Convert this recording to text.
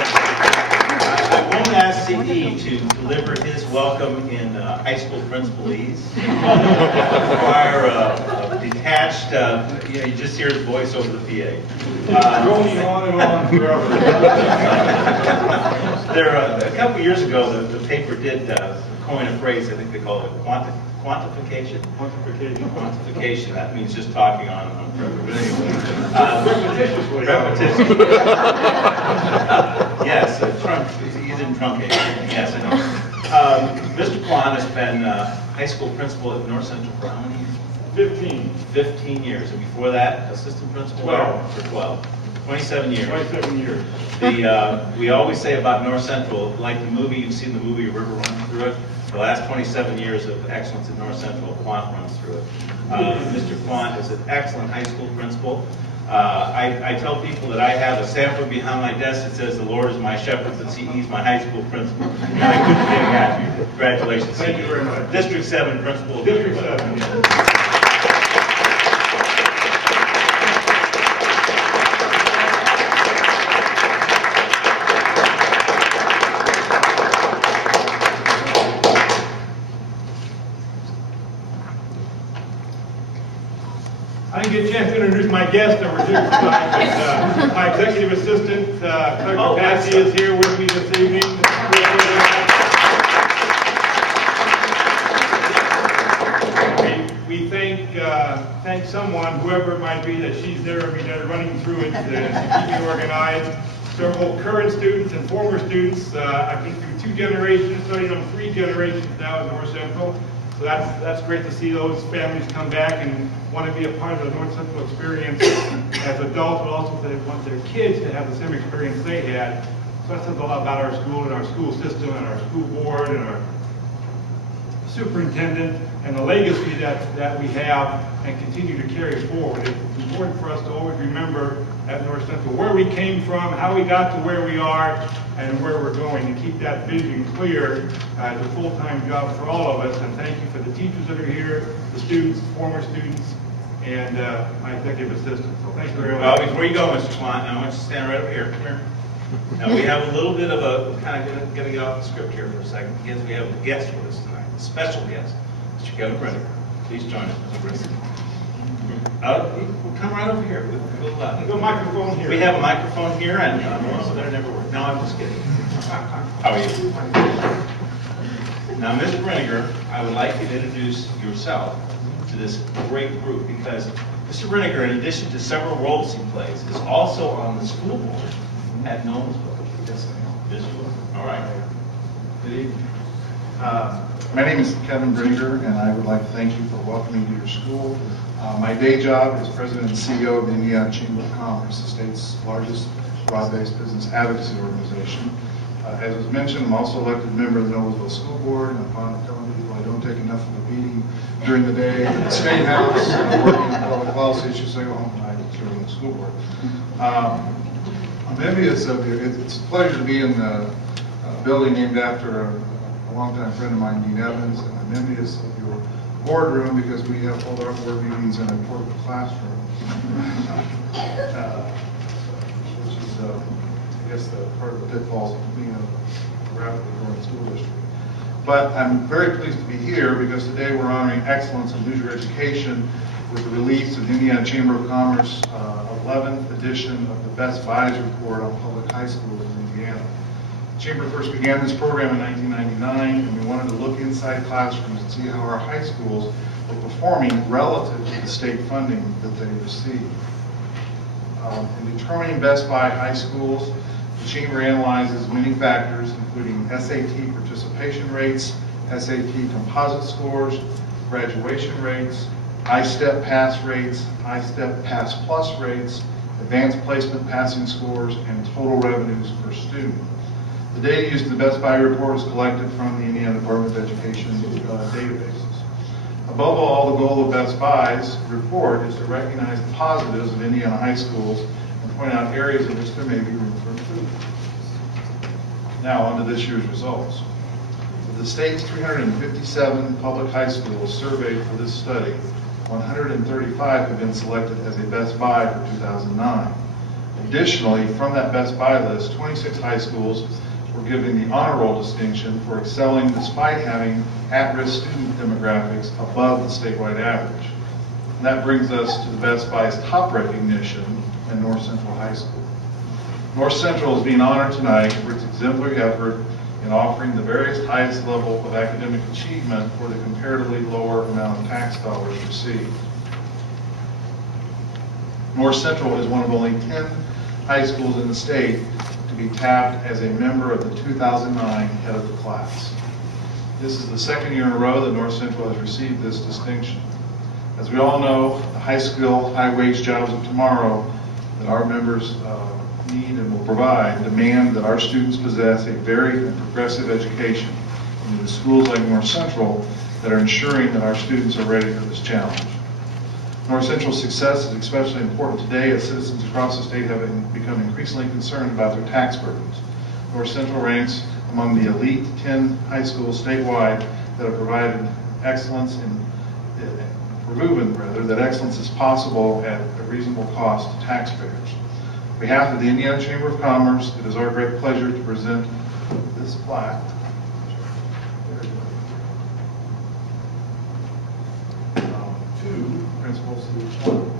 I won't ask CE to deliver his welcome in high school principalese. Require a detached, you just hear his voice over the PA. Going on and on forever. A couple years ago, the paper did coin a phrase. I think they call it quantification. Quantification. That means just talking on and on forever. But anyway, repetition. Yes, he didn't truncate. Yes, I know. Mr. Quandt has been high school principal at North Central for how many years? 15 years. And before that, assistant principal? 12. For 12. 27 years. 27 years. We always say about North Central, like the movie, you've seen the movie River Running Through It. The last 27 years of excellence at North Central, Quandt runs through it. Mr. Quandt is an excellent high school principal. I tell people that I have a sampler behind my desk that says, "The Lord is my shepherd, but CE is my high school principal." And I couldn't be any happier. Congratulations, CE. Thank you very much. District 7 principal. District 7, yes. I didn't get a chance to introduce my guest number 2 tonight, but my executive assistant, Clerk Patsy, is here with me this evening. We thank someone, whoever it might be, that she's there every day running through it to keep it organized. Several current students and former students, I've been through 2 generations, starting on 3 generations now at North Central. So that's great to see those families come back and want to be a part of the North Central experience as adults, but also they want their kids to have the same experience they had. So that says a lot about our school and our school system and our school board and our superintendent and the legacy that we have and continue to carry forward. It's important for us to always remember at North Central where we came from, how we got to where we are, and where we're going, and keep that vision clear as a full-time job for all of us. And thank you for the teachers that are here, the students, former students, and my executive assistant. So thank you very much. Well, before you go, Mr. Quandt, I want you to stand right over here. Here. Now, we have a little bit of a, kind of going to get off the script here for a second, because we have a guest with us tonight, a special guest, Mr. Kevin Brenner. Please join us, Mr. Brenner. We'll come right over here. There's a microphone here. We have a microphone here, and that never worked. No, I'm just kidding. How are you? Now, Ms. Brenninger, I would like you to introduce yourself to this great group, because Mr. Brenninger, in addition to several roles he plays, is also on the school board at Noblesville. Yes, all right. Good evening. My name is Kevin Brenninger, and I would like to thank you for welcoming me to your school. My day job is President and CEO of the Indiana Chamber of Commerce, the state's largest broad-based business advocacy organization. As was mentioned, I'm also elected member of the Noblesville School Board, and I'm fond of telling people I don't take enough of a beating during the day at the State House, working on public policy issues, so I go home tonight and serve on the school board. I'm envious of you. It's a pleasure to be in the building named after a longtime friend of mine, Dean Evans, and I'm envious of your boardroom because we have hold our board meetings in a portable classroom, which is, I guess, the part of the pitfalls of being a rapidly growing school district. But I'm very pleased to be here because today we're honoring excellence in leisure education with the release of the Indiana Chamber of Commerce 11th edition of the Best Buys Report on public high schools in Indiana. The Chamber first began this program in 1999, and we wanted to look inside classrooms and see how our high schools were performing relative to the state funding that they receive. In determining Best Buy high schools, the Chamber analyzes many factors, including SAT participation rates, SAT composite scores, graduation rates, I-STEP pass rates, I-STEP pass plus rates, advanced placement passing scores, and total revenues per student. The data used in the Best Buy report is collected from the Indiana Department of Education databases. Above all, the goal of Best Buy's report is to recognize the positives of Indiana high schools and point out areas in which there may be room for improvement. Now, on to this year's results. Of the state's 357 public high schools surveyed for this study, 135 have been selected as a Best Buy for 2009. Additionally, from that Best Buy list, 26 high schools were given the honor roll distinction for excelling despite having at-risk student demographics above the statewide average. And that brings us to the Best Buy's top recognition in North Central High School. North Central is being honored tonight for its exemplary effort in offering the various highest level of academic achievement for the comparatively lower amount of tax dollars received. North Central is one of only 10 high schools in the state to be tapped as a member of the 2009 Head of the Class. This is the second year in a row that North Central has received this distinction. As we all know, the high-skill, high-wage jobs of tomorrow that our members need and will provide demand that our students possess a varied and progressive education in the schools like North Central that are ensuring that our students are ready for this challenge. North Central's success is especially important today as citizens across the state have become increasingly concerned about their tax burdens. North Central ranks among the elite 10 high schools statewide that have provided excellence proven that excellence is possible at a reasonable cost to taxpayers. On behalf of the Indiana Chamber of Commerce, it is our great pleasure to present this plaque to Principal C E Quandt.